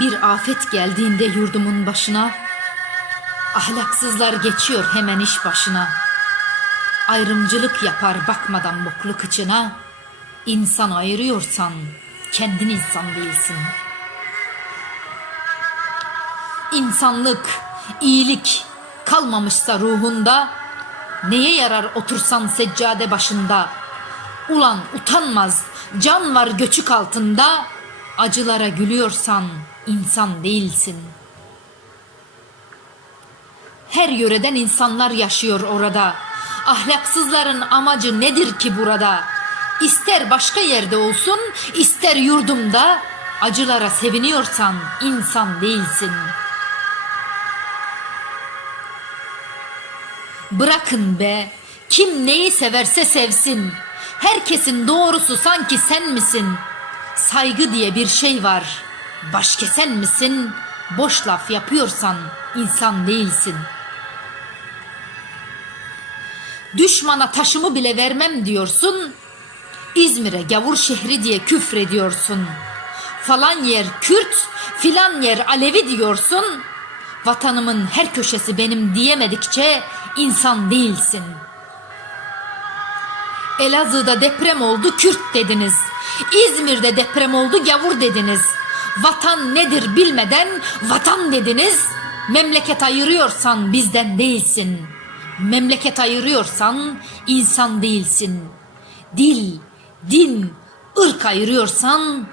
Bir afet geldiğinde yurdumun başına, ahlaksızlar geçiyor hemen iş başına. Ayrımcılık yapar bakmadan bokluk içine, insan ayırıyorsan kendin insan değilsin. İnsanlık, iyilik kalmamışsa ruhunda, neye yarar otursan seccade başında? Ulan utanmaz, can var göçük altında, acılara gülüyorsan insan değilsin. Her yöreden insanlar yaşıyor orada. Ahlaksızların amacı nedir ki burada? İster başka yerde olsun, ister yurdumda, acılara seviniyorsan insan değilsin. Bırakın be, kim neyi severse sevsin. Herkesin doğrusu sanki sen misin? Saygı diye bir şey var. Baş kesen misin? Boş laf yapıyorsan insan değilsin. Düşmana taşımı bile vermem diyorsun. İzmir'e gavur şehri diye küfrediyorsun. Falan yer Kürt, filan yer Alevi diyorsun. Vatanımın her köşesi benim diyemedikçe insan değilsin. Elazığ'da deprem oldu Kürt dediniz. İzmir'de deprem oldu gavur dediniz. Vatan nedir bilmeden vatan dediniz. Memleket ayırıyorsan bizden değilsin. Memleket ayırıyorsan insan değilsin. Dil, din, ırk ayırıyorsan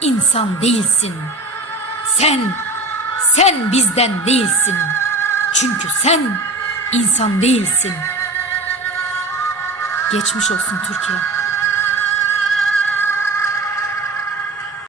insan değilsin. Sen, sen bizden değilsin. Çünkü sen insan değilsin. Geçmiş olsun Türkiye.